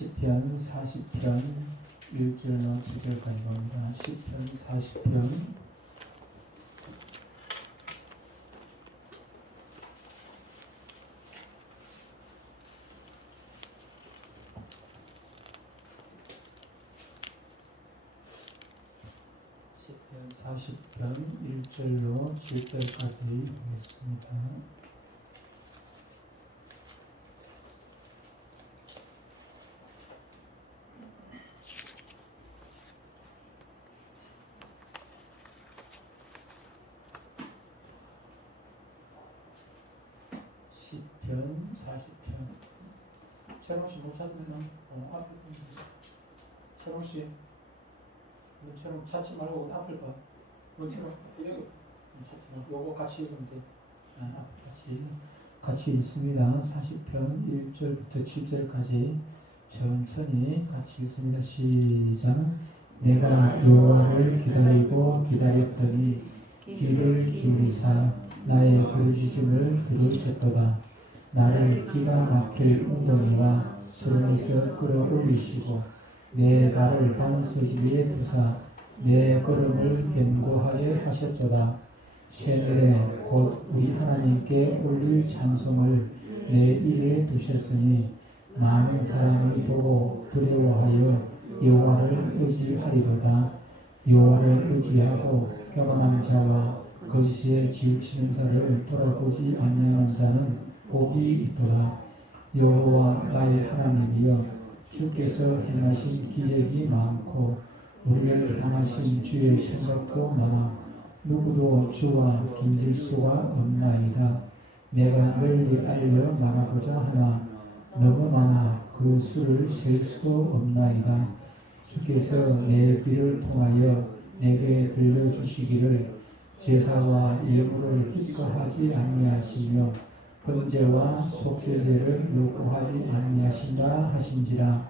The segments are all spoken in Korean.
시편 40편 1절로 7절까지 봅니다. 시편 40편 40편 1절로 7절까지 보겠습니다. 시편 40편 채롱씨 못 찾으면 앞에 채롱씨 채롱 찾지 말고 앞을 봐. 채롱 여기 찾지 말고 요거 같이 읽으면 돼. 앞에 같이 읽습니다. 40편 1절부터 7절까지 천천히 같이 읽습니다. 시작. 내가 여호와를 기다리고 기다렸더니 귀를 기울이사 나의 부르짖음을 들으셨도다. 나를 기가 막힐 웅덩이와 수렁에서 끌어올리시고 내 발을 반석 위에 두사 내 걸음을 견고하게 하셨도다. 쇠늘에 곧 우리 하나님께 올릴 찬송을 내 입에 두셨으니 많은 사람이 보고 두려워하여 여호와를 의지하리로다. 여호와를 의지하고 교만한 자와 거짓에 치우치는 자를 돌아보지 아니하는 자는 복이 있도다. 여호와 나의 하나님이여 주께서 행하신 기적이 많고 우리를 향하신 주의 생각도 많아 누구도 주와 견딜 수가 없나이다. 내가 널리 알려 말하고자 하나 너무 많아 그 수를 셀 수도 없나이다. 주께서 내 귀를 통하여 내게 들려주시기를 제사와 예물을 기뻐하지 아니하시며 번제와 속죄제를 요구하지 아니하신다 하신지라.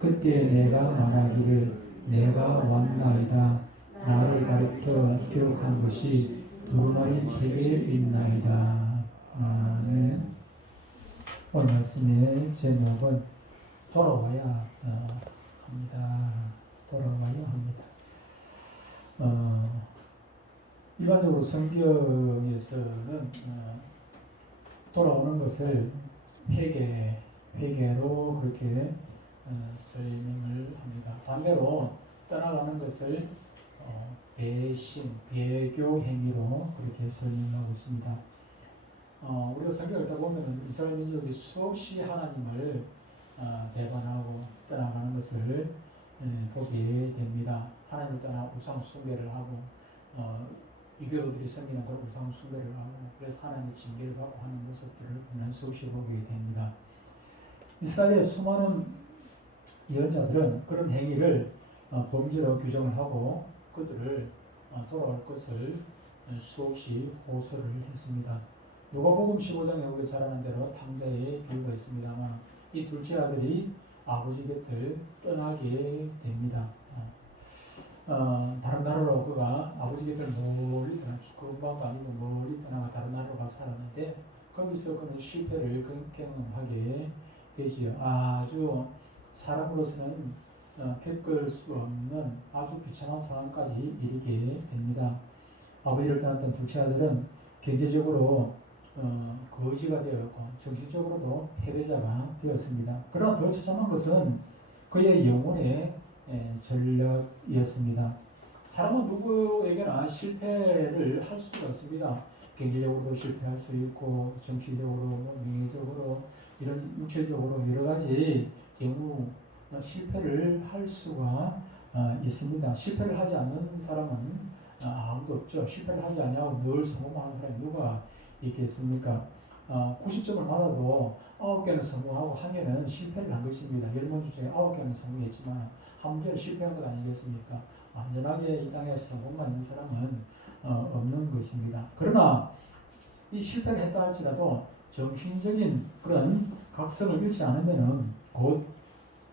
그때 내가 말하기를 내가 왔나이다. 나를 가르쳐 기록한 것이 두루마리 책에 있나이다. 아멘. 오늘 말씀의 제목은 돌아와야 합니다. 돌아와야 합니다. 일반적으로 성경에서는 돌아오는 것을 회개로 그렇게 설명을 합니다. 반대로 떠나가는 것을 배신, 배교 행위로 그렇게 설명하고 있습니다. 우리가 성경을 읽다 보면 이스라엘 민족이 수없이 하나님을 배반하고 떠나가는 것을 보게 됩니다. 하나님을 떠나 우상 숭배를 하고 이교도들이 섬기는 걸 우상 숭배를 하고 그래서 하나님의 징계를 받고 하는 모습들을 우리는 수없이 보게 됩니다. 이스라엘의 수많은 예언자들은 그런 행위를 범죄로 규정을 하고 그들을 돌아올 것을 수없이 호소를 했습니다. 누가복음 15장에 우리가 잘 아는 대로 탕자의 비유가 있습니다만 이 둘째 아들이 아버지 곁을 떠나게 됩니다. 다른 나라로 그가 아버지 곁을 멀리 떠나 그것만도 아니고 멀리 떠나가 다른 나라로 가서 살았는데 거기서 그는 실패를 경험하게 되지요. 아주 사람으로서는 겪을 수 없는 아주 비참한 상황까지 이르게 됩니다. 아버지를 떠났던 둘째 아들은 경제적으로 거지가 되었고 정신적으로도 패배자가 되었습니다. 그러나 더 처참한 것은 그의 영혼의 전략이었습니다. 사람은 누구에게나 실패를 할 수가 있습니다. 경제적으로도 실패할 수 있고 정치적으로 명예적으로 이런 육체적으로 여러 가지 경우 실패를 할 수가 있습니다. 실패를 하지 않는 사람은 아무도 없죠. 실패를 하지 않냐고 늘 성공하는 사람이 누가 있겠습니까? 90점을 받아도 9개는 성공하고 1개는 실패를 한 것입니다. 10문 중에 9개는 성공했지만 한 문제는 실패한 것 아니겠습니까? 완전하게 이 땅에서 성공만 있는 사람은 없는 것입니다. 그러나 이 실패를 했다 할지라도 정신적인 그런 각성을 잃지 않으면 곧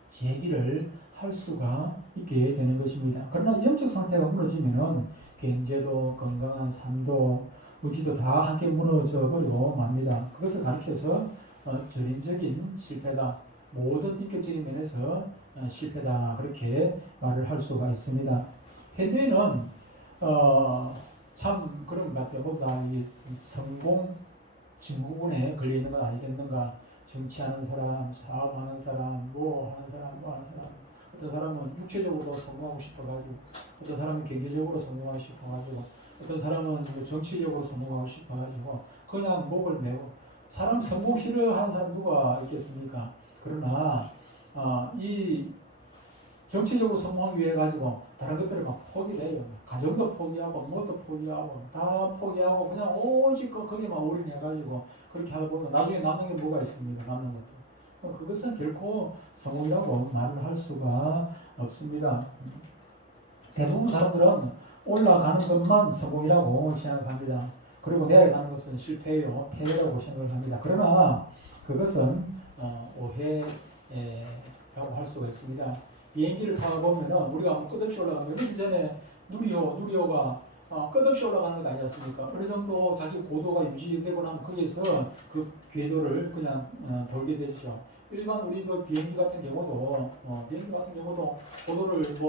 재기를 할 수가 있게 되는 것입니다. 그러나 영적 상태가 무너지면 경제도 건강한 삶도 의지도 다 함께 무너져 버리고 맙니다. 그것을 가리켜서 전인적인 실패다. 모든 인격적인 면에서 실패다 그렇게 말을 할 수가 있습니다. 현대인은 참 그런 것 같아요. 보다 이 성공 증후군에 걸려 있는 건 아니겠는가. 정치하는 사람, 사업하는 사람, 뭐 하는 사람, 뭐 하는 사람. 어떤 사람은 육체적으로 성공하고 싶어가지고, 어떤 사람은 경제적으로 성공하고 싶어가지고, 어떤 사람은 정치적으로 성공하고 싶어가지고, 그냥 목을 메고, 사람 성공 싫어하는 사람 누가 있겠습니까? 그러나, 이 정치적으로 성공하기 위해 가지고 다른 것들을 막 포기를 해요. 가정도 포기하고, 뭐도 포기하고, 다 포기하고, 그냥 오직 거기만 올인해가지고, 그렇게 하다 보면 나중에 남는 게 뭐가 있습니까? 남는 것도. 그것은 결코 성공이라고 말을 할 수가 없습니다. 대부분 사람들은 올라가는 것만 성공이라고 생각합니다. 그리고 내려가는 것은 실패예요. 패배라고 생각을 합니다. 그러나 그것은 오해라고 할 수가 있습니다. 비행기를 타고 보면은 우리가 끝없이 올라가면 며칠 전에 누리호가 끝없이 올라가는 것 아니지 않습니까? 어느 정도 자기 고도가 유지되고 나면 거기에서 그 궤도를 그냥 돌게 되죠. 일반 우리 그 비행기 같은 경우도 고도를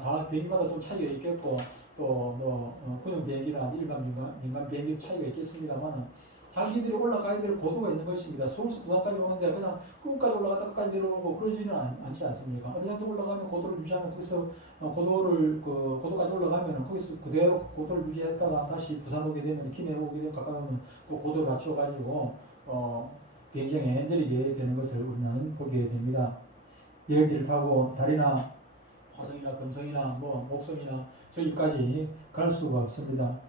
다 비행기마다 좀 차이가 있겠고 또 군용 비행기나 일반 민간 비행기 차이가 있겠습니다만 자기들이 올라가야 될 고도가 있는 것입니다. 서울에서 부산까지 오는데 그냥 끝까지 올라갔다 끝까지 내려오고 그러지는 않지 않습니까? 어느 정도 올라가면 고도를 유지하면 거기서 고도까지 올라가면 거기서 그대로 고도를 유지했다가 다시 부산 오게 되면 김해 오게 되면 가까우면 또 고도를 낮춰가지고 비행장에 내리게 되는 것을 우리는 보게 됩니다. 여기를 타고 달이나 화성이나 금성이나 목성이나 저기까지 갈 수가 없습니다.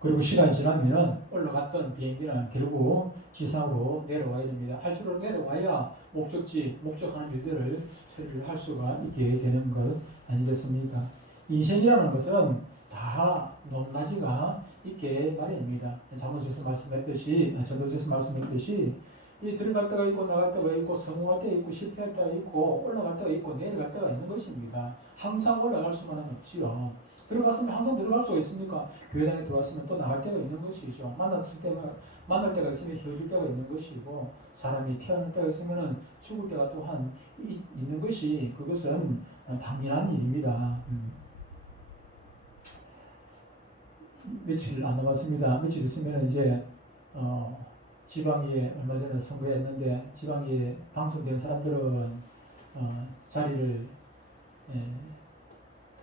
그리고 시간이 지나면 올라갔던 비행기는 결국 지상으로 내려와야 됩니다. 할수록 내려와야 목적하는 일들을 처리를 할 수가 있게 되는 것 아니겠습니까? 인생이라는 것은 다 높낮이가 있게 마련입니다. 전도서에서 말씀했듯이 이 들어갈 때가 있고 나갈 때가 있고 성공할 때가 있고 실패할 때가 있고 올라갈 때가 있고 내려갈 때가 있는 것입니다. 항상 올라갈 수만은 없지요. 들어갔으면 항상 들어갈 수가 있습니까? 교회당에 들어왔으면 또 나갈 때가 있는 것이죠. 만날 때가 있으면 헤어질 때가 있는 것이고 사람이 태어날 때가 있으면 죽을 때가 또한 있는 것이 그것은 당연한 일입니다. 며칠 안 남았습니다. 며칠 있으면 이제 지방의회 얼마 전에 선거했는데 지방의회 당선된 사람들은 자리를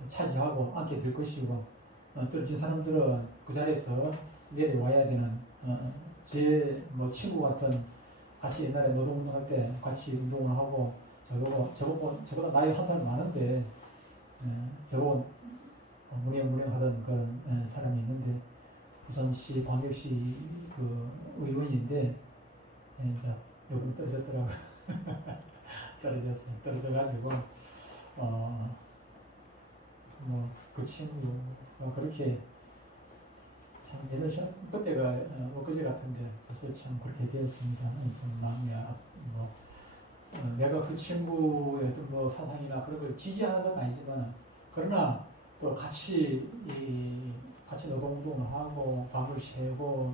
차지하고 앉게 될 것이고 떨어진 사람들은 그 자리에서 내려와야 되는 제 친구 같은 같이 옛날에 노동운동할 때 같이 운동을 하고 저보다 나이 한 살 많은데 저보고 무념무념하던 그런 사람이 있는데 부산시 광역시 그 의원인데 요즘 떨어졌더라고요. 떨어져가지고 그 친구가 그렇게 참 옛날 시험 그때가 엊그제 같은데 벌써 참 그렇게 되었습니다. 좀 마음이 내가 그 친구의 어떤 사상이나 그런 걸 지지하는 건 아니지만 그러나 또 같이 노동운동을 하고 밤을 새고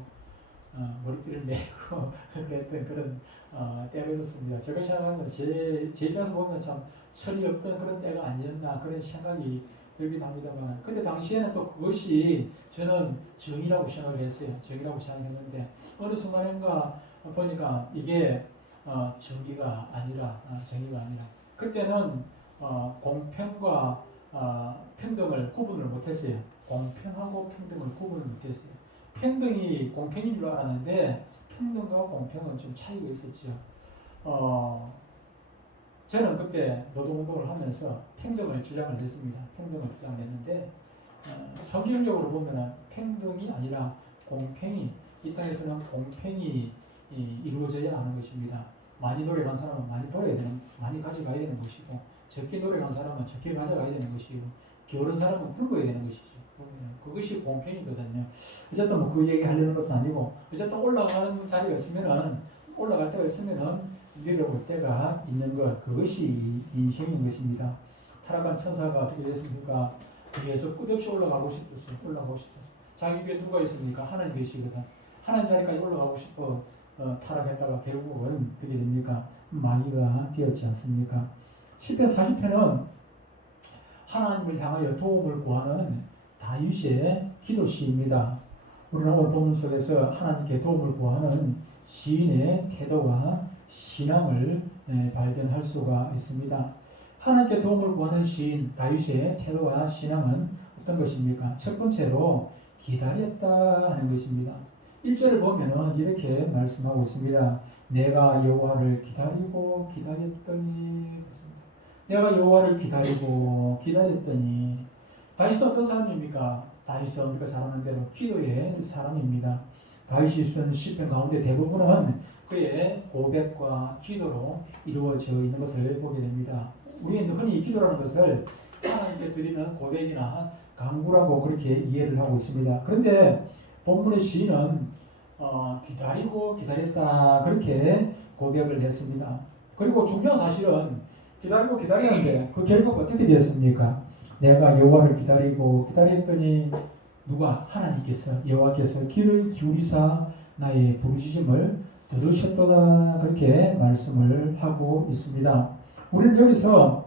머리띠를 메고 그랬던 그런 때가 있었습니다. 제가 생각하면 제 입장에서 보면 참 철이 없던 그런 때가 아니었나 그런 생각이 들기도 합니다만 그때 당시에는 또 그것이 저는 정의라고 생각을 했어요. 정의라고 생각했는데 어느 순간인가 보니까 이게 정의가 아니라 정의가 아니라 그때는 공평과 평등을 구분을 못했어요. 공평하고 평등을 구분을 못했어요. 평등이 공평인 줄 알았는데 평등과 공평은 좀 차이가 있었죠. 저는 그때 노동운동을 하면서 평등을 주장을 했습니다. 평등을 주장을 했는데 성경적으로 보면 평등이 아니라 공평이 이 땅에서는 공평이 이루어져야 하는 것입니다. 많이 노력한 사람은 많이 가져가야 되는 것이고 적게 노력한 사람은 적게 가져가야 되는 것이고 게으른 사람은 굵어야 되는 것이죠. 그것이 공평이거든요. 어쨌든 그 얘기 하려는 것은 아니고 어쨌든 올라갈 자리가 있으면은 내려올 때가 있는 것 그것이 인생인 것입니다. 타락한 천사가 어떻게 됐습니까? 위에서 끝없이 올라가고 싶었어요. 자기 위에 누가 있습니까? 하나님 계시거든. 하나님 자리까지 올라가고 싶어 타락했다가 결국은 어떻게 됩니까? 마귀가 되었지 않습니까? 시편 40편은 하나님을 향하여 도움을 구하는 다윗의 기도시입니다. 우리는 오늘 본문 속에서 하나님께 도움을 구하는 시인의 태도와 신앙을 발견할 수가 있습니다. 하나님께 도움을 구하는 시인 다윗의 태도와 신앙은 어떤 것입니까? 첫 번째로 기다렸다 하는 것입니다. 1절을 보면 이렇게 말씀하고 있습니다. 내가 여호와를 기다리고 기다렸더니, 내가 여호와를 기다리고 기다렸더니. 다윗은 어떤 사람입니까? 다윗은 우리가 잘 아는 대로 기도의 사람입니다. 다윗이 쓴 시편 가운데 대부분은 그의 고백과 기도로 이루어져 있는 것을 보게 됩니다. 우리는 흔히 기도라는 것을 하나님께 드리는 고백이나 간구라고 그렇게 이해를 하고 있습니다. 그런데 본문의 시인은 기다리고 기다렸다 그렇게 고백을 했습니다. 그리고 중요한 사실은 기다리고 기다렸는데 그 결과가 어떻게 되었습니까? 내가 여호와를 기다리고 기다렸더니 누가? 하나님께서, 여호와께서 귀를 기울이사 나의 부르짖음을 들으셨도다 그렇게 말씀을 하고 있습니다. 우리는 여기서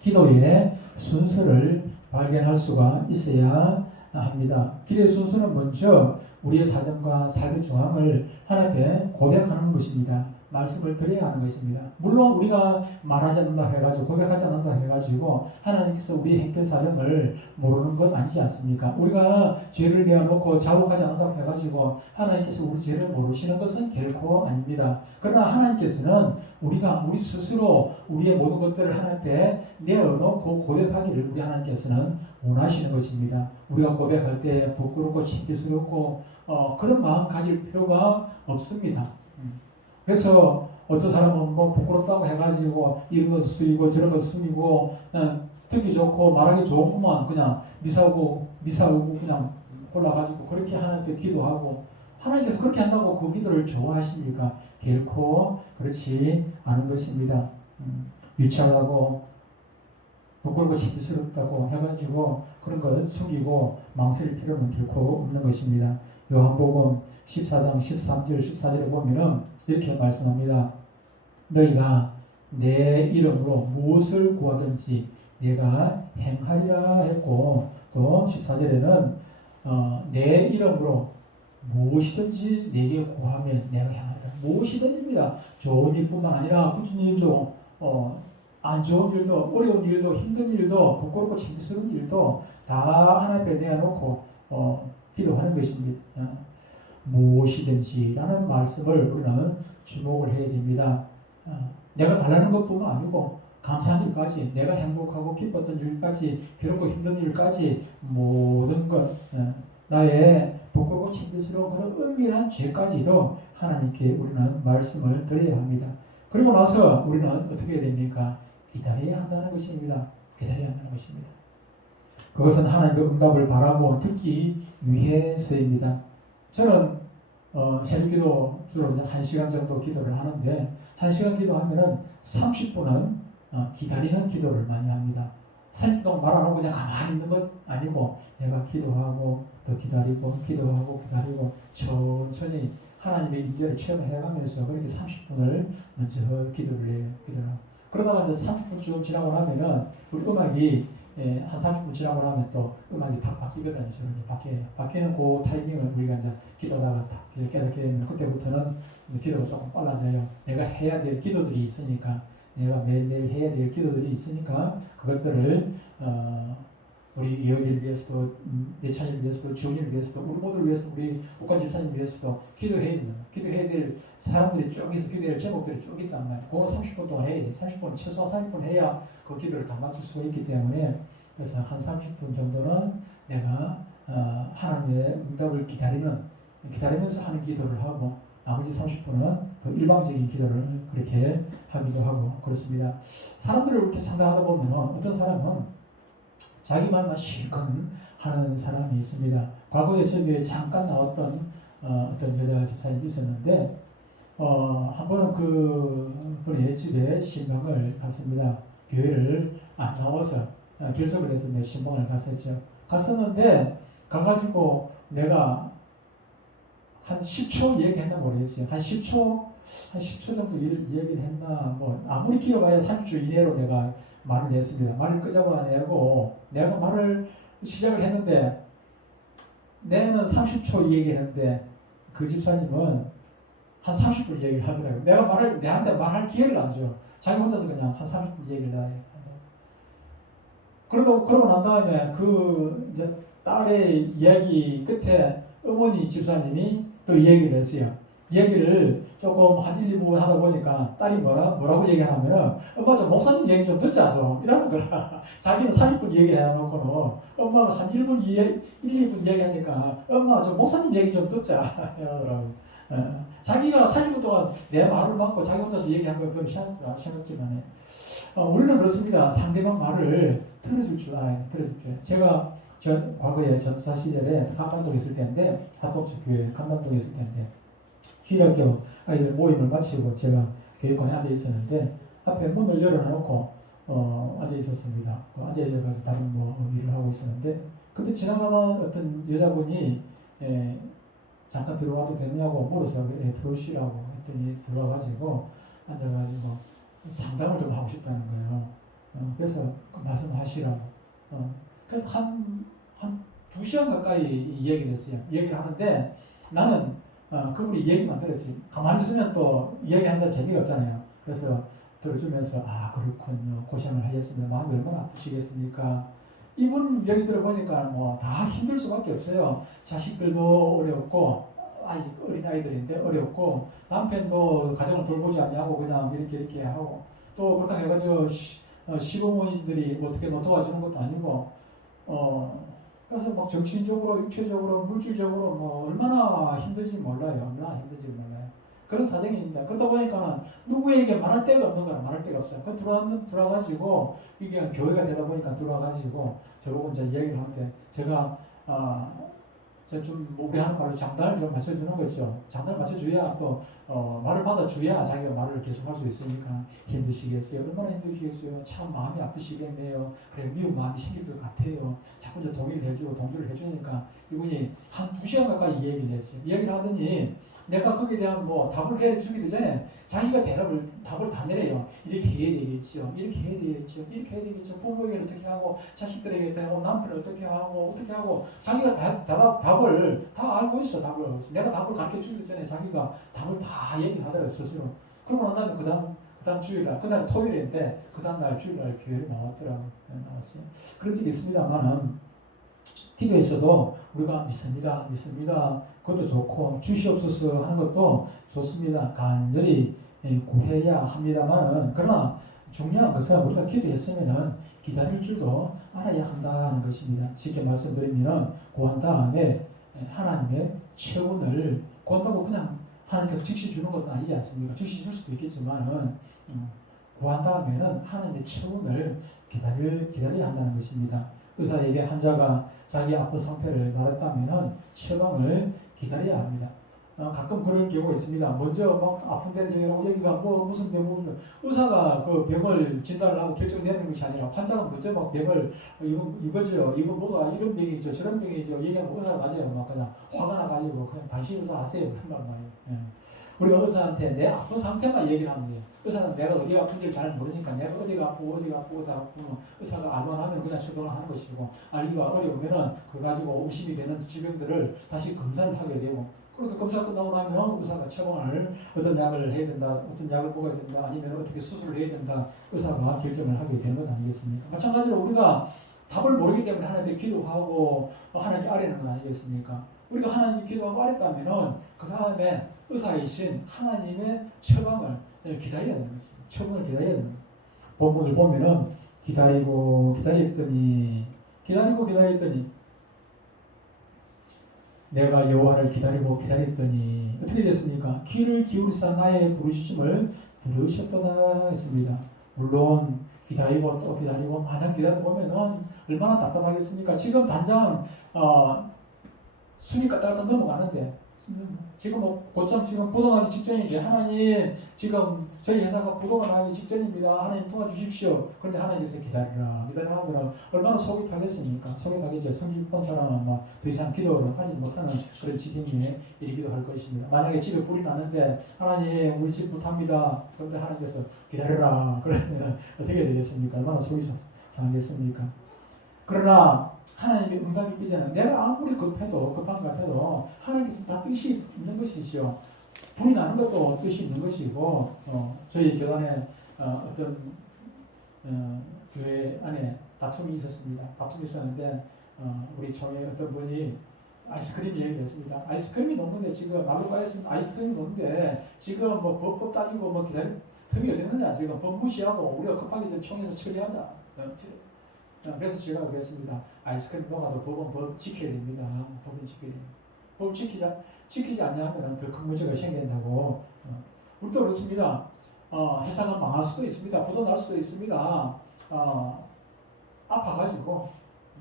기도의 순서를 발견할 수가 있어야 합니다. 기도의 순서는 먼저 우리의 사정과 삶의 중앙을 하나님께 고백하는 것입니다. 말씀을 드려야 하는 것입니다. 물론 우리가 말하지 않는다 해가지고 고백하지 않는다 해가지고 하나님께서 우리의 행편 사정을 모르는 것 아니지 않습니까? 우리가 죄를 내어놓고 자복하지 않는다 해가지고 하나님께서 우리 죄를 모르시는 것은 결코 아닙니다. 그러나 하나님께서는 우리가 우리 스스로 우리의 모든 것들을 하나님께 내어놓고 고백하기를 우리 하나님께서는 원하시는 것입니다. 우리가 고백할 때 부끄럽고 창피스럽고 그런 마음 가질 필요가 없습니다. 그래서 어떤 사람은 뭐 부끄럽다고 해가지고 이런 거 숙이고 저런 거 숙이고 듣기 좋고 말하기 좋은 것만 그냥 미사고 그냥 골라가지고 그렇게 하나님께 기도하고, 하나님께서 그렇게 한다고 그 기도를 좋아하십니까? 결코 그렇지 않은 것입니다. 유치하다고 부끄럽고 창피스럽다고 해가지고 그런 걸 숙이고 망설일 필요는 결코 없는 것입니다. 요한복음 14장 13절 14절에 보면은 이렇게 말씀합니다. 너희가 내 이름으로 무엇을 구하든지 내가 행하리라 했고, 또 14절에는 내 이름으로 무엇이든지 내게 구하면 내가 행하리라. 무엇이든지입니다. 좋은 일뿐만 아니라 굳은 일도 안 좋은 일도 어려운 일도 힘든 일도 부끄럽고 창피스러운 일도 다 하나님 앞에 내어놓고 기도하는 것입니다. 무엇이든지 라는 말씀을 우리는 주목을 해야 됩니다. 내가 달라는 것뿐만 아니고 감사한 일까지, 내가 행복하고 기뻤던 일까지, 괴롭고 힘든 일까지 모든 것, 나의 부끄럽고 창피스러운 그런 은밀한 죄까지도 하나님께 우리는 말씀을 드려야 합니다. 그리고 나서 우리는 어떻게 해야 됩니까? 기다려야 한다는 것입니다. 기다려야 한다는 것입니다. 그것은 하나님의 응답을 바라고 듣기 위해서입니다. 저는 새벽기도 주로 1시간 정도 기도를 하는데 1시간 기도하면은 30분은 기다리는 기도를 많이 합니다. 30분 동안 말 안 하고 그냥 가만히 있는 것 아니고 내가 기도하고 또 기다리고 기도하고 기다리고 천천히 하나님의 임재를 체험해가면서 그렇게 30분을 먼저 기도를 해요. 그러다가 이제 30분쯤 지나고 나면은 우리 음악이 한 30분 지나고 나면 또 음악이 탁 바뀌거든요. 바뀌는 그 타이밍을 우리가 이제 기도하다가 탁 깨닫게 되면 그때부터는 기도가 조금 빨라져요. 내가 해야 될 기도들이 있으니까, 내가 매일매일 해야 될 기도들이 있으니까 그것들을 우리 여기를 위해서도, 예찬이를 위해서도, 주님을 위해서도, 우리 모두를 위해서, 우리 국가 집사님을 위해서도 기도해야 됩니다. 기도해야 될 사람들이 쭉 있어, 기도해야 될 제목들이 쭉 있단 말이에요. 그거 30분 동안 해야 돼. 30분, 최소한 30분 해야 그 기도를 다 마칠 수가 있기 때문에, 그래서 한 30분 정도는 내가 하나님의 응답을 기다리면서 하는 기도를 하고, 나머지 30분은 또 일방적인 기도를 그렇게 하기도 하고 그렇습니다. 사람들을 이렇게 상담하다 보면 어떤 사람은 자기 말만 실컷 하는 사람이 있습니다. 과거에 저기에 잠깐 나왔던 어떤 여자 집사님이 있었는데 한 번은 그분의 집에 신방을 갔습니다. 교회를 안 나와서 결석을 해서 내 신방을 갔었죠. 갔었는데 가가지고 내가 한 10초 얘기했나 모르겠어요. 한 10초 정도 얘기를 했나, 뭐, 아무리 길어봐야 30초 이내로 내가 말을 냈습니다. 말을 끄잡아내고, 내가 말을 시작을 했는데, 내는 30초 얘기했는데, 그 집사님은 한 30분 얘기를 하더라고요. 내한테 말할 기회를 안 줘요. 자기 혼자서 그냥 한 30분 얘기를 다 해. 그러고 난 다음에 이제 딸의 이야기 끝에 어머니 집사님이 또 얘기를 했어요. 얘기를 조금 한 1, 2분 하다 보니까 딸이 뭐라고 얘기하냐면, 엄마 저 목사님 얘기 좀 듣자 좀 이러는 거라. 자기는 30분 얘기해놓고는 엄마가 한 1분 1, 2분 얘기하니까 엄마 저 목사님 얘기 좀 듣자 이러더라고. 자기가 40분 동안 내 말을 막고 자기 혼자서 얘기한 건 그건 시험지만 우리는 그렇습니다. 상대방 말을 들어줄 줄 알아야 돼. 들어줄 줄. 제가 과거에 전사 시절에 감남동에 있을 때인데, 합동체 교회 감남동에 있을 때인데, 휴일학교 아이들 모임을 마치고 제가 교육관에 앉아 있었는데, 앞에 문을 열어놓고 앉아 있었습니다. 앉아 있어가지고 다른 일을 하고 있었는데, 그때 지나가는 어떤 여자분이 잠깐 들어와도 되냐고 물어서 들어오시라고 했더니 들어와가지고 앉아가지고 상담을 좀 하고 싶다는 거예요. 그래서 그 말씀하시라고. 그래서 한 2시간 가까이 이야기를 했어요. 얘기를 하는데 나는 그분이 얘기만 들었어요. 가만히 있으면 또 이야기하는 사람 재미가 없잖아요. 그래서 들어주면서 그렇군요. 고생을 하셨으면 마음이 얼마나 아프시겠습니까? 이분 얘기 들어보니까 뭐 다 힘들 수밖에 없어요. 자식들도 어렵고 아직 어린 아이들인데 어렵고 남편도 가정을 돌보지 않냐고 그냥 이렇게 하고 또 그렇다고 해가지고 시부모님들이 어떻게 도와주는 것도 아니고 그래서 막 정신적으로 육체적으로 물질적으로 뭐 얼마나 힘든지 몰라요. 얼마나 힘든지 몰라요. 그런 사정입니다. 그러다 보니까 누구에게 말할 데가 없는 거야. 말할 데가 없어요. 그 들어와가지고 이게 교회가 되다 보니까 들어와가지고 저보고 이제 얘기를 하는데 제가 좀 우리 하는 말로 장단을 좀 맞춰주는 거죠. 장단을 맞춰줘야 또 말을 받아줘야 자기가 말을 계속할 수 있으니까 힘드시겠어요. 얼마나 힘드시겠어요. 참 마음이 아프시겠네요. 그래 미운 마음이 생길 것 같아요. 자꾸 이제 동의를 해주고 동조를 해주니까 이분이 한 2시간 가까이 얘기를 했어요. 얘기를 하더니 내가 거기에 대한 답을 해주기 전에 자기가 답을 다 내려요. 이렇게 해야 되겠죠. 이렇게 해야 되겠죠. 이렇게 해야 되겠죠. 부모에게 어떻게 하고 자식들에게 어떻게 하고 남편을 어떻게 하고 자기가 답을 다 알고 있어. 내가 답을 가르쳐 주기 전에 자기가 답을 다 얘기하더라고요. 스스로. 그러고 난 다음에 그 다음 주일날, 그날 토요일인데 그 다음 날 주일날 교회에 나왔더라고요. 나왔어요. 그런 적이 있습니다만은 기도에서도 우리가 믿습니다. 그것도 좋고 주시옵소서 하는 것도 좋습니다. 간절히 구해야 합니다만은 그러나 중요한 것은 우리가 기도했으면은 기다릴 줄도 알아야 한다는 것입니다. 쉽게 말씀드리면 구한 다음에 하나님의 체온을 구한다고 그냥 하나님께서 즉시 주는 것은 아니지 않습니까? 즉시 줄 수도 있겠지만은 구한 다음에는 하나님의 체온을 기다려야 한다는 것입니다. 의사에게 환자가 자기 아픈 상태를 말했다면은 처방을 기다려야 합니다. 가끔 그런 경우가 있습니다. 먼저 막 아픈 데를 얘기하고 여기가 무슨 병이면 의사가 그 병을 진단을 하고 결정되는 것이 아니라 환자가 먼저 막 병을 이거죠. 이거 뭐가 이런 병이죠. 저런 병이죠. 얘기하면 의사가 맞아요. 막 그냥 화가 나가지고 그냥 당신 의사 하세요. 그런 말이에요. 우리가 의사한테 내 아픈 상태만 얘기를 하는 거예요. 의사는 내가 어디가 아픈지를 잘 모르니까 내가 어디가 아프고 의사가 알만 하면 그냥 처방을 하는 것이고 알기가 어려우면은 그거 가지고 의심이 되는 질병들을 다시 검사를 하게 되고 그렇게 검사 끝나고 나면 의사가 처방을 어떤 약을 해야 된다, 어떤 약을 먹어야 된다, 아니면 어떻게 수술을 해야 된다 의사가 결정을 하게 되는 것 아니겠습니까? 마찬가지로 우리가 답을 모르기 때문에 하나님께 기도하고 하나님께 아뢰는 건 아니겠습니까? 우리가 하나님께 기도하고 아랬다면은 그 다음에 의사이신 하나님의 처방을 기다려야 되는 것입니다. 처방을 기다려야 되는 거예요. 본문을 보면은 기다렸더니 내가 여호와를 기다렸더니 어떻게 됐습니까? 귀를 기울이사 나의 부르짖음을 들으셨도다 했습니다. 물론 기다리고 또 기다리고 마냥 기다리다 보면은 얼마나 답답하겠습니까? 지금 당장 순위가 따라 넘어가는데 지금 곧장 지금 부도나기 직전인데 하나님 지금 저희 회사가 부도가 나기 직전입니다. 하나님 도와주십시오. 그런데 하나님께서 기다리라 하면 얼마나 속이 타겠습니까? 속이 타겠죠. 성질 본 사람은 막 더 이상 기도를 하지 못하는 그런 지경에 이르기도 할 것입니다. 만약에 집에 불이 나는데 하나님 우리 집 불탑니다. 그런데 하나님께서 기다려라 그러면 어떻게 되겠습니까? 얼마나 속이 상하겠습니까? 그러나 하나님의 응답이 있잖아요. 내가 아무리 급한 것 같아도 하나님께서 다 뜻이 있는 것이죠. 불이 나는 것도 뜻이 있는 것이고 저희 교단에 어떤 교회 안에 다툼이 있었습니다. 다툼이 있었는데 우리 총회 어떤 분이 아이스크림 얘기했습니다. 아이스크림이 녹는데 지금 마루바에서 아이스크림이 녹는데 지금 뭐 법 따지고 뭐 기다릴 틈이 어디 있느냐. 지금 법 무시하고 우리가 급하게 좀 총회에서 처리하자. 그래서 제가 그랬습니다. 아이스크림 녹아도 법은 법 지켜야 됩니다. 법은 지켜야 됩니다. 법 지키지 않냐면 더 큰 문제가 생긴다고. 우리도 그렇습니다. 회사가 망할 수도 있습니다. 부도 날 수도 있습니다. 아파가지고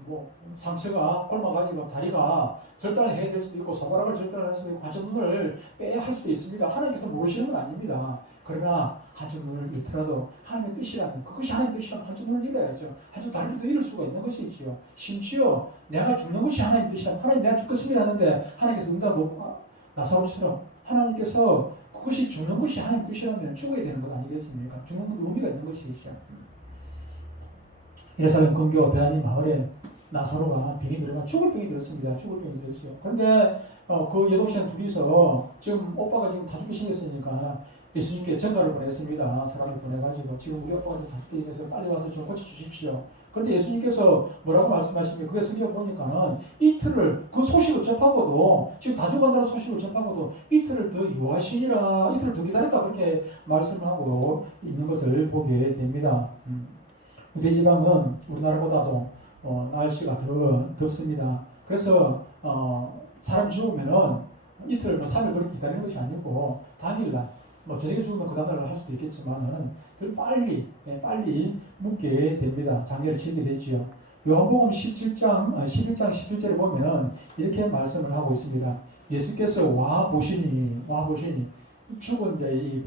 뭐 상처가 굶어가지고 다리가 절단을 해야 될 수도 있고 손가락을 절단할 수도 있고 한쪽 눈을 빼야 할 수도 있습니다. 하나님께서 모르시는 건 아닙니다. 그러나 한쪽 눈을 잃더라도 하나님의 뜻이라면 그것이 하나님의 뜻이라면 한쪽 눈을 잃어야죠. 한쪽 다리도 잃을 수가 있는 것이지요. 심지어 내가 죽는 것이 하나님의 뜻이라면 하나님 내가 죽겠습니다 하는데 하나님께서 응답 못 나사로처럼 하나님께서 그것이 죽는 것이 하나님의 뜻이라면 죽어야 되는 것 아니겠습니까? 죽는 건 의미가 있는 것이죠. 예루살렘 근교 베다니 마을에 나사로가 병이 들어가 죽을 병이 들었습니다. 죽을 병이 들었어요. 그런데 그 여동생 둘이서 지금 오빠가 지금 다 죽게 생겼으니까 예수님께 전가를 보냈습니다. 사람을 보내가지고 지금 우리 오빠가 다 죽게 생겨서 빨리 와서 좀 고쳐주십시오. 그런데 예수님께서 뭐라고 말씀하십니까? 그게 성경 보니까는 이틀을 그 소식을 접하고도 지금 다 죽어간다는 소식을 접하고도 이틀을 더 유하시니라 이틀을 더 기다렸다 그렇게 말씀하고 있는 것을 보게 됩니다. 우대지방은 우리나라보다도 날씨가 더 덥습니다. 그래서 사람 죽으면은 이틀 뭐 3일 그렇게 기다리는 것이 아니고 당일날 뭐 저녁에 죽으면 그 다음날 할 수도 있겠지만은 더 빨리 묻게 됩니다. 장례를 치게 되지요. 요한복음 11장 17절에 보면 이렇게 말씀을 하고 있습니다. 예수께서 와 보시니 죽은 이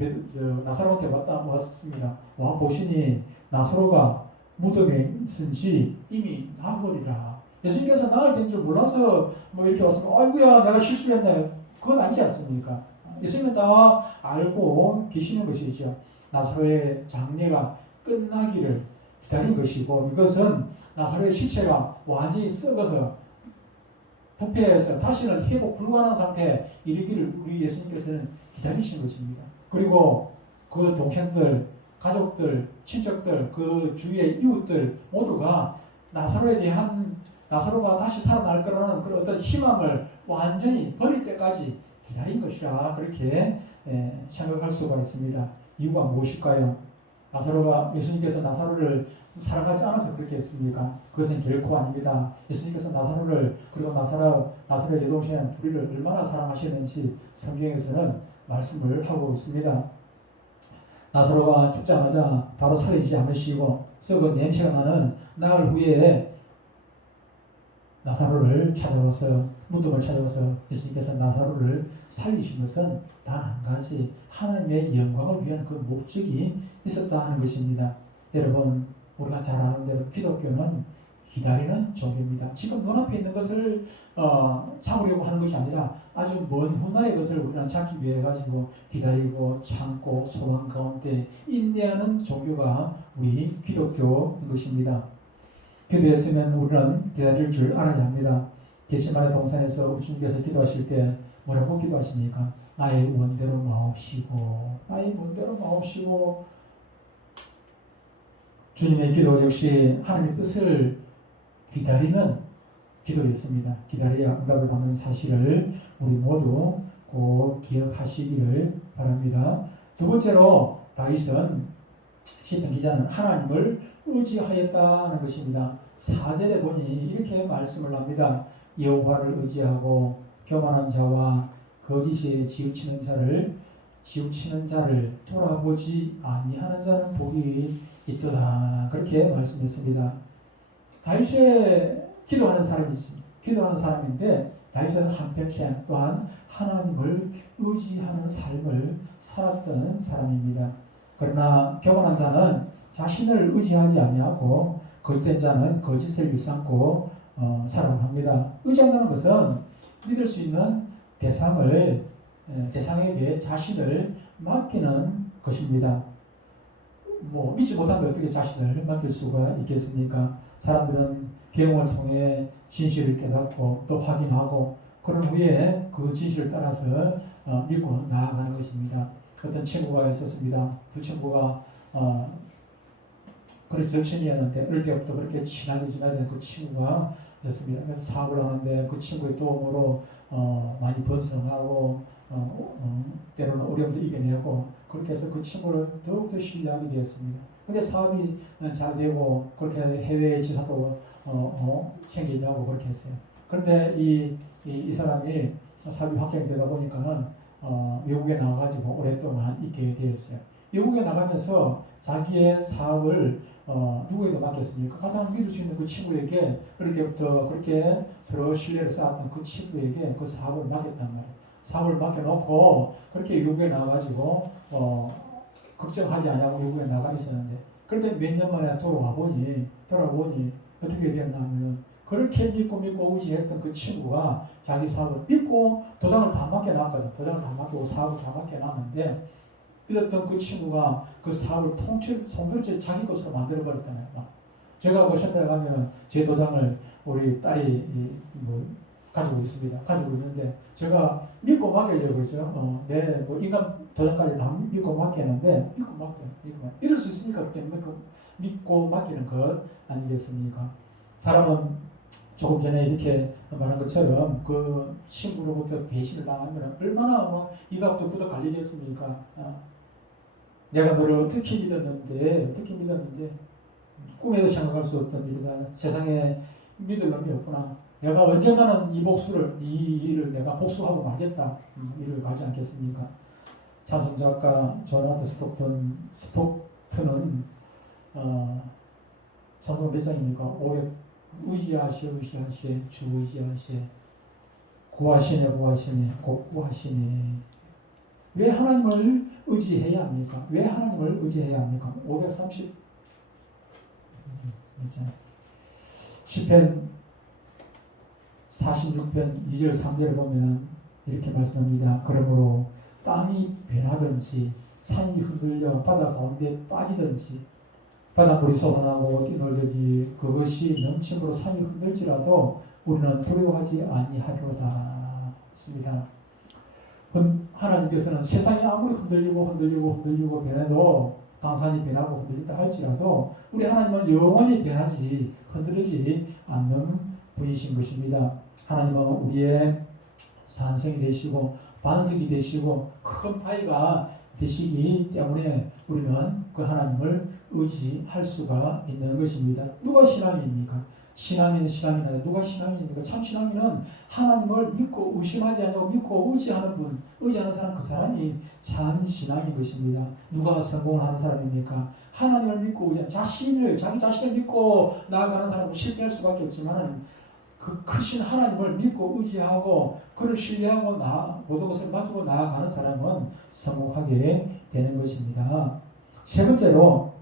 나사로한테 왔습니다. 와 보시니 나사로가 무덤에 있은지 이미 나으리라. 예수님께서 나을 된 줄 몰라서 뭐 이렇게 왔으면 아이고야 내가 실수했네. 그건 아니지 않습니까? 예수님은 다 알고 계시는 것이죠. 나사로의 장례가 끝나기를 기다린 것이고 이것은 나사로의 시체가 완전히 썩어서 부패해서 다시는 회복 불가능한 상태에 이르기를 우리 예수님께서는 기다리신 것입니다. 그리고 그 동생들, 가족들, 친척들, 그 주위의 이웃들 모두가 나사로가 다시 살아날 거라는 그런 어떤 희망을 완전히 버릴 때까지 기다린 것이라 그렇게 생각할 수가 있습니다. 이유가 무엇일까요? 예수님께서 나사로를 사랑하지 않아서 그렇게 했습니까? 그것은 결코 아닙니다. 예수님께서 나사로를 그리고 나사로의 여동생 둘이를 얼마나 사랑하시는지 성경에서는 말씀을 하고 있습니다. 나사로가 죽자마자 바로 살리지 않으시고 썩은 냄새가 나는 나흘 후에 나사로를 찾아와서 무덤을 찾아와서 예수님께서 나사로를 살리신 것은 단 한 가지 하나님의 영광을 위한 그 목적이 있었다 하는 것입니다. 여러분 우리가 잘 아는 대로 기독교는 기다리는 종교입니다. 지금 눈앞에 있는 것을 참으려고 하는 것이 아니라 아주 먼 훗날의 것을 우리는 찾기 위해 가지고 기다리고 참고 소망 가운데 인내하는 종교가 우리 기독교인 것입니다. 기도했으면 우리는 기다릴 줄 알아야 합니다. 겟세마네 동산에서 주님께서 기도하실 때 뭐라고 기도하십니까? 나의 원대로 마옵시고 주님의 기도 역시 하나님의 뜻을 기다리는 기도였습니다. 기다려야 응답을 받는 사실을 우리 모두 꼭 기억하시기를 바랍니다. 두 번째로 다윗은 시편 기자는 하나님을 의지하였다는 것입니다. 4절에 보니 이렇게 말씀을 합니다. 여호와를 의지하고 교만한 자와 거짓에 치우치는 자를 돌아보지 아니하는 자는 복이 있도다. 그렇게 말씀했습니다. 다윗이 기도하는 사람인데 다윗은 한평생 또한 하나님을 의지하는 삶을 살았던 사람입니다. 그러나 교만한 자는 자신을 의지하지 아니하고 거짓된 자는 거짓을 일삼고 살아갑니다. 의지한다는 것은 믿을 수 있는 대상에게 자신을 맡기는 것입니다. 믿지 못하면 어떻게 자신을 맡길 수가 있겠습니까? 사람들은 경험을 통해 진실을 깨닫고 또 확인하고 그런 후에 그 진실을 따라서 믿고 나아가는 것입니다. 어떤 친구가 있었습니다. 그 친구가 그런 절친이었는데 어릴 때부터 그렇게 친하게 지내던 그 친구가 됐습니다. 그래서 사업을 하는데 그 친구의 도움으로 많이 번성하고 때로는 어려움도 이겨내고 그렇게 해서 그 친구를 더욱더 신뢰하게 되었습니다. 근데 사업이 잘 되고 그렇게 해외 지사도 챙기려고 그렇게 했어요. 그런데 이 사람이 사업이 확정되다 보니까는 외국에 나가가지고 오랫동안 있게 되었어요. 외국에 나가면서 자기의 사업을 누구에게 맡겼습니까? 가장 믿을 수 있는 그 친구에게 어릴 때부터 그렇게 서로 신뢰를 쌓았던 그 친구에게 그 사업을 맡겼단 말이에요. 사업을 맡겨놓고 그렇게 외국에 나가가지고 걱정하지 않냐고 외국에 나가 있었는데 그런데 몇 년 만에 돌아와 보니 어떻게 되었나 하면 그렇게 믿고 의지했던 그 친구가 자기 사업을 믿고 도장을 다 맡겨놨거든. 도장을 다 맡기고 사업을 다 맡겨놨는데 믿었던 그 친구가 그 사업을 송두리째 자기 것으로 만들어버렸잖아요. 제가 셔틀에 가면 제 도장을 우리 딸이 가지고 있습니다. 가지고 있는데 제가 믿고 맡기려고 그러죠. 인간 도장까지 다 믿고 맡기는데 믿을 수 있으니까 그렇게 믿고 맡기는 것 아니겠습니까? 사람은 조금 전에 이렇게 말한 것처럼 그 친구로부터 배신을 당하면 얼마나 이가 또 갈리겠습니까? 내가 너를 어떻게 믿었는데 꿈에도 생각할 수 없던 일이다. 세상에 믿을 놈이 없구나. 내가 언젠가는 이 일을 내가 복수하고 말겠다. 일을 가지 않겠습니까? 찬송작가 조나단 스톡튼은 찬송 몇 장입니까? 500 의지하시에 주 의지하시에 구하시네 곧 구하시네. 왜 하나님을 의지해야 합니까? 530 시편 46편 2절 3절을 보면 이렇게 말씀합니다. 그러므로 땅이 변하든지 산이 흔들려 바다 가운데 빠지든지 바닷물이 솟아나고 뛰놀든지 그것이 넘침으로 산이 흔들지라도 우리는 두려워하지 아니하리로다 했습니다. 하나님께서는 세상이 아무리 흔들리고 변해도 강산이 변하고 흔들린다 할지라도 우리 하나님은 영원히 변하지 흔들리지 않는 분이신 것입니다. 하나님은 우리의 산성이 되시고 반석이 되시고 큰 바위가 되시기 때문에 우리는 그 하나님을 의지할 수가 있는 것입니다. 누가 신앙인입니까? 신앙인은 신앙인이다. 누가 신앙인입니까? 참 신앙인은 하나님을 믿고 의심하지 않고 믿고 의지하는 사람, 그 사람이 참 신앙인 것입니다. 누가 성공을 하는 사람입니까? 하나님을 믿고 자기 자신을 믿고 나아가는 사람은 실패할 수밖에 없지만 그 크신 하나님을 믿고 의지하고 그를 신뢰하고 모든 것을 맡기고 나아가는 사람은 성공하게 되는 것입니다. 세 번째로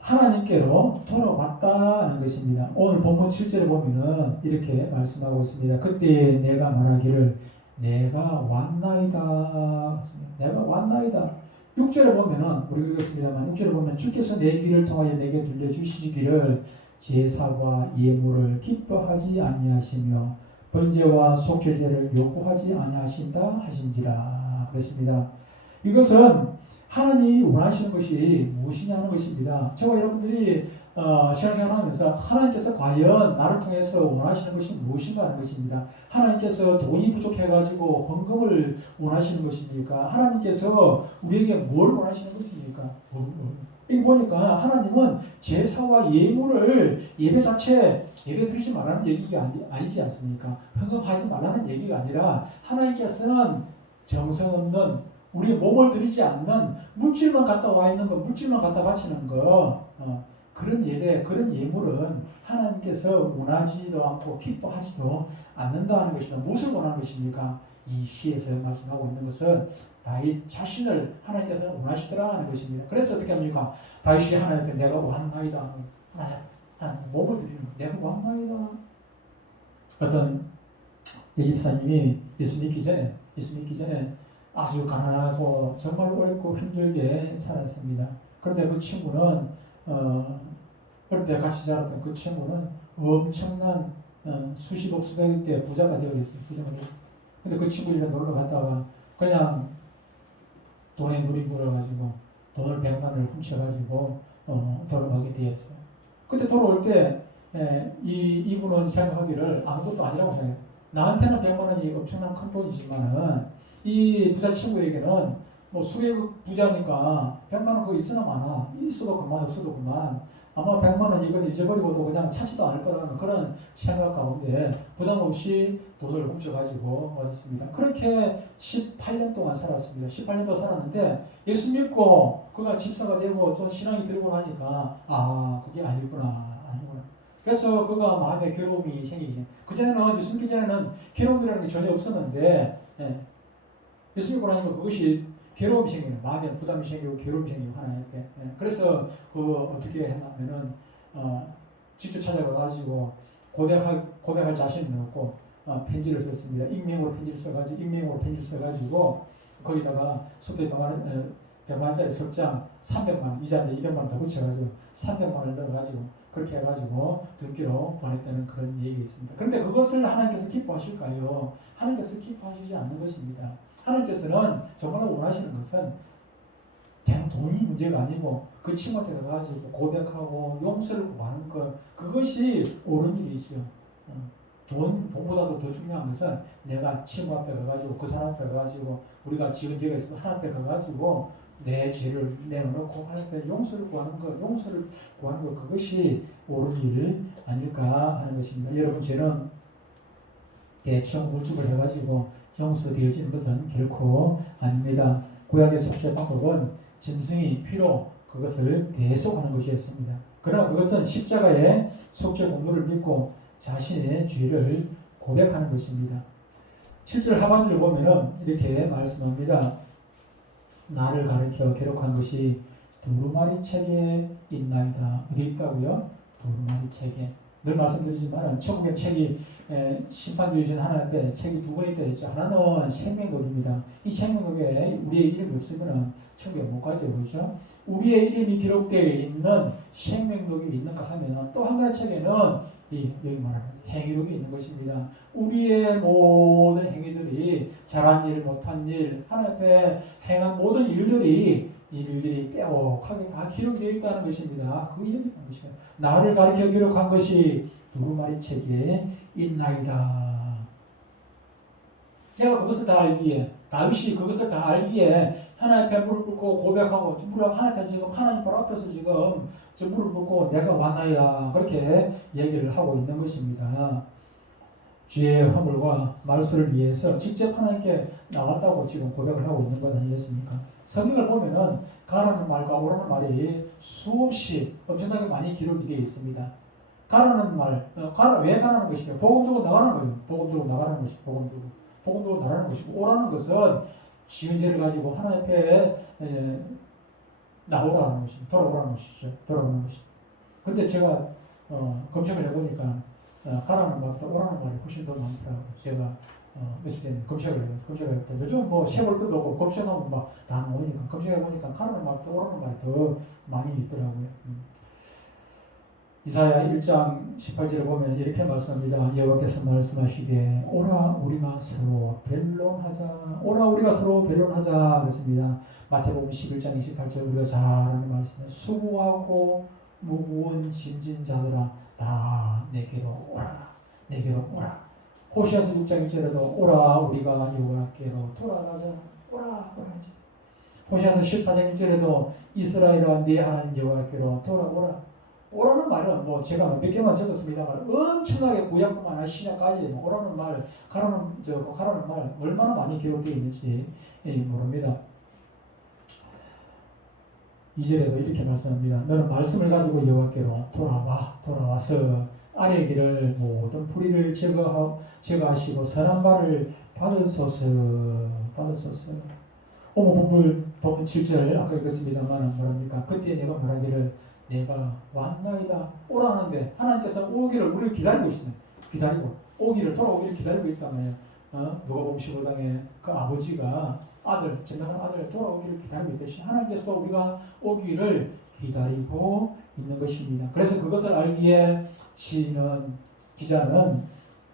하나님께로 돌아왔다는 것입니다. 오늘 본문 7절에 보면은 이렇게 말씀하고 있습니다. 그때 내가 말하기를 내가 왔나이다. 내가 왔나이다. 6절에 보면은 우리가 읽었습니다만 6절에 보면 주께서 내 귀를 통하여 내게 들려주시기를 제사와 예물을 기뻐하지 아니하시며 번제와 속죄제를 요구하지 아니하신다 하신지라 그랬습니다. 이것은 하나님이 원하시는 것이 무엇이냐 하는 것입니다. 저와 여러분들이 신앙생활하면서 하나님께서 과연 나를 통해서 원하시는 것이 무엇인가 하는 것입니다. 하나님께서 돈이 부족해가지고 헌금을 원하시는 것입니까? 하나님께서 우리에게 뭘 원하시는 것입니까? 여기 보니까 하나님은 제사와 예물을 예배 드리지 말라는 얘기가 아니지 않습니까? 헌금하지 말라는 얘기가 아니라 하나님께서는 정성 없는 우리의 몸을 들이지 않는 물질만 갖다 와 있는 거, 물질만 갖다 바치는 거, 그런 예배, 그런 예물은 하나님께서 원하지도 않고 기뻐하지도 않는다는 것이다. 무엇을 원하는 것입니까? 이 시에서 말씀하고 있는 것은 다윗 자신을 하나님께서 원하시더라 하는 것입니다. 그래서 어떻게 합니까? 다윗이 하나님 앞에 내가 왕나이다. 하나님 몸을 드리는 거. 내가 왕나이다. 어떤 예집사님이 예수 믿기 전에 아주 가난하고 정말 어렵고 힘들게 살았습니다. 그런데 그 친구는 어릴 때 같이 자랐던 그 친구는 엄청난 수십억 수백억대 부자가 되어 있어요. 근데 그 친구들이랑 놀러 갔다가 그냥 돈에 눈이 물어가지고 돈을 100만을 훔쳐가지고 돌아가게 되었어요. 그때 돌아올 때 이분은 생각하기를 아무것도 아니라고 생각해요. 나한테는 100만 원이 엄청난 큰 돈이지만은 이 부자 친구에게는 뭐 수백억 부자니까 100만 원 그거 있으나 마나 있어도 그만 없어도 그만 아마 100만 원 이건 잊어버리고도 그냥 찾지도 않을 거라는 그런 생각 가운데 부담 없이 돈을 훔쳐가지고 왔습니다. 그렇게 18년 동안 살았습니다. 18년 동안 살았는데 예수 믿고 그가 집사가 되고 좀 신앙이 들고 나니까 그게 아니구나. 그래서 그가 마음에 괴로움이 생기죠. 그전에는 예수 믿기 전에는 괴로움이라는 게 전혀 없었는데 예수 믿고 나니까 그것이 괴로움이 생기는 마음에 부담이 생기고 괴로움이 생기고 하나님 앞에 그래서 어떻게 했냐면은 직접 찾아가가지고 고백할 자신은 없고 편지를 썼습니다. 익명으로 편지를 써가지고 거기다가 속도에 100만짜리 석장 300만 이자인데 200만 더 붙여가지고 300만 원을 넣어가지고 그렇게 해가지고 듣기로 보냈다는 그런 얘기가 있습니다. 그런데 그것을 하나님께서 기뻐하실까요? 하나님께서 기뻐하시지 않는 것입니다. 하나님께서는 정말 원하시는 것은 그냥 돈이 문제가 아니고 그 친구한테 가가지고 고백하고 용서를 구하는 것 그것이 옳은 일이죠. 돈보다도 더 중요한 것은 내가 친구 앞에 가가지고 그 사람 앞에 가가지고 우리가 지은 죄가 있으면 하나님 앞에 가가지고 내 죄를 내어놓고 하나님 앞에 용서를 구하는 것 그것이 옳은 일 아닐까 하는 것입니다. 여러분 죄는 대충 물집을 해가지고 용서되어지는 것은 결코 아닙니다. 구약의 속죄 방법은 짐승이 피로 그것을 대속하는 것이었습니다. 그러나 그것은 십자가의 속죄 공로를 믿고 자신의 죄를 고백하는 것입니다. 7절 하반절을 보면은 이렇게 말씀합니다. 나를 가르쳐 기록한 것이 두루마리 책에 있나이다. 어디 있다고요? 두루마리 책에. 늘 말씀드리지만 천국의 책이 심판주의신 하나님 앞에 책이 두 번 있다 했죠. 하나는 생명록입니다. 이 생명록에 우리의 이름이 없으면 천국에 못 가죠. 그렇죠? 우리의 이름이 기록되어 있는 생명록이 있는가 하면 또 한 가지 책에는 여기 말하는 행위록이 있는 것입니다. 우리의 모든 행위들이 잘한 일, 못한 일, 하나님 앞에 행한 모든 일들이 빼곡하게 다 기록이 되어 있다는 것입니다. 그 이름이 있는 것입니다. 나를 가르쳐 기록한 것이 두루마리 책에 있나이다. 내가 그것을 다 알기에 다윗이 그것을 다 알기에 하나님 앞에 무릎 꿇고 고백하고 하나님 앞에 지금 하나님 발 앞에서 지금 무릎 꿇고 내가 왔나이다 그렇게 얘기를 하고 있는 것입니다. 죄의 허물과 말수를 위해서 직접 하나님께 나왔다고 지금 고백을 하고 있는 것 아니겠습니까? 성경을 보면은 가라는 말과 오라는 말이 수없이 엄청나게 많이 기록이 되어 있습니다. 가라는 말, 왜 가라는 것이죠? 복음 들고 나가는 거예요. 복음 들고 나가는 것이 복음 들고 나가는 것이고 오라는 것은 지은 죄를 가지고 하나님 앞에 나오라는 것입니다. 돌아오라는 것이죠. 돌아오는 것이죠. 근데 제가 검색을 해보니까 가라는 말보다 오라는 말이 훨씬 더 많더라고요. 제가 며칠 전에 검색을 했더니 요즘 뭐 세볼 것도 없고 검색하면 막 다 나오니까 검색해보니까 가라는 말보다 오라는 말이 더 많이 있더라고요. 이사야 1장 18절에 보면 이렇게 말씀합니다. 여호와께서 말씀하시되 오라 우리가 서로 변론하자. 오라 우리가 서로 변론하자 그랬습니다. 마태복음 11장 28절 우리가 잘 아는 말씀에 수고하고 무거운 짐진 자들아 다 내게로 오라. 내게로 오라. 호시아서 6장 1절에도 오라 우리가 여호와께로 돌아가자. 오라. 호시아서 14장 1절에도 이스라엘아 네 하나님 여호와께로 돌아오라. 오라는 말은 뭐 제가 몇 개만 적었습니다만 엄청나게 구약뿐만 아니라 신약까지 오라는 말, 가라는 말 얼마나 많이 기록되어 있는지 모릅니다. 2절에도 이렇게 말씀합니다. 너는 말씀을 가지고 여호와께로 돌아와서 아래 길을 모든 불의를 제거하시고 선한 바를 받으소서. 오모 본문 7절 아까 읽었습니다만 뭐랍니까? 그때 내가 말하기를 내가 왔나이다 오라는데 하나님께서 오기를 우리를 기다리고 있습니다. 기다리고 오기를 돌아오기를 기다리고 있단 말이에요. 누가복음 15장에 그 아버지가 전능한 아들 돌아오기를 기다리고 있듯이 하나님께서 우리가 오기를 기다리고 있는 것입니다. 그래서 그것을 알기에 기자는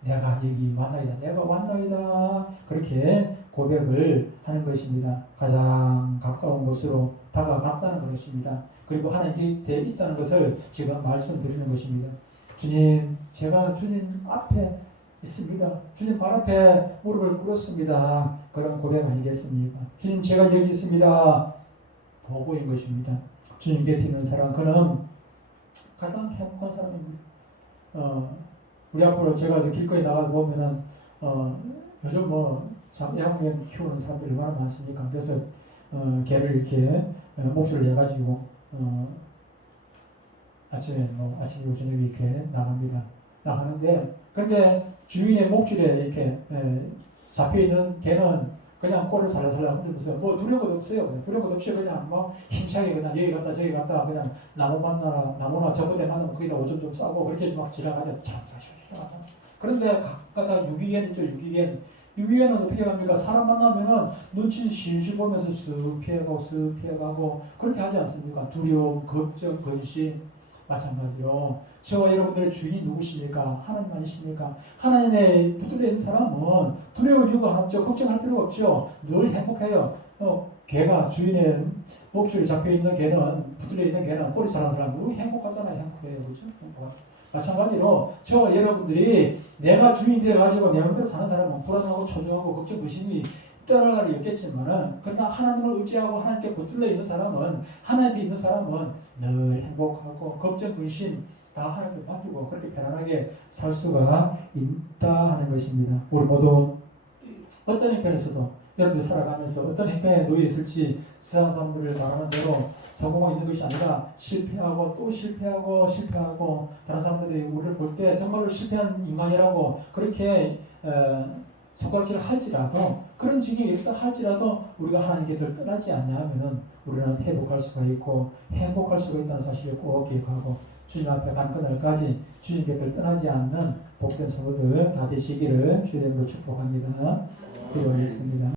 내가 여기 왔나이다. 내가 왔나이다. 그렇게 고백을 하는 것입니다. 가장 가까운 곳으로 다가갔다는 것입니다. 그리고 하나님 곁에 있다는 것을 제가 말씀드리는 것입니다. 주님, 제가 주님 앞에 있습니다. 주님 발 앞에 무릎을 꿇었습니다. 그런 고백 아니겠습니까? 주님, 제가 여기 있습니다. 보고인 것입니다. 주님 곁에 있는 사람, 그는 가장 행복한 사람입니다. 우리 앞으로 제가 길거리 나가 보면은 요즘 참 애완견 키우는 사람들이 얼마나 많습니까? 그래서 개를 이렇게 목줄을 내가지고 아침에 아침이고 저녁에 이렇게 나가는데 그런데 주인의 목줄에 이렇게 잡혀 있는 개는 그냥 꼬리를 살살살 흔들면서 두려운 것 없어요. 두려운 것 없이 그냥 힘차게 그냥 여기 갔다 저기 갔다 그냥 나무나 저번에 만나면 거기다 오줌 좀 싸고 그렇게 막 지나가죠. 그런데 가끔가다 유기견 있죠. 유기견은 어떻게 합니까? 사람 만나면은 눈치 실실 보면서 쓱 피해가고 그렇게 하지 않습니까? 두려움, 걱정, 근심 마찬가지로 저와 여러분들의 주인이 누구십니까? 하나님 아니십니까? 하나님의 붙들려 있는 사람은 두려울 이유가 없죠. 걱정할 필요가 없죠. 늘 행복해요. 개가 주인의 목줄이 잡혀있는 개는 붙들려 있는 개는 꼬리 사는 사람은 행복하잖아요. 행복해요. 그렇죠? 마찬가지로 저와 여러분들이 내가 주인 되어가지고 내 맘대로 사는 사람은 불안하고 초조하고 걱정, 의심이 따라갈 리 없겠지만은 그러나 하나님을 의지하고 하나님께 붙들려 있는 사람은 하나님께 있는 사람은 늘 행복하고 걱정, 의심 다 하나님께 맡기고 그렇게 편안하게 살 수가 있다 하는 것입니다. 우리 모두 어떤 형편에서도 여러분들 살아가면서 어떤 형편에 놓여 있을지 세상 사람들을 말하는 대로 성공하고 있는 것이 아니라 실패하고 또 실패하고 다른 사람들이 우리를 볼 때 정말로 실패한 인간이라고 그렇게 손가락질을 할지라도 그런 지경이 있다 할지라도 우리가 하나님께 늘 떠나지 않냐면은 우리는 회복할 수가 있고 행복할 수가 있다는 사실을 꼭 기억하고 주님 앞에 간 그날까지 주님께 늘 떠나지 않는 복된 성도들 다 되시기를 주님으로 축복합니다. 기도하겠습니다.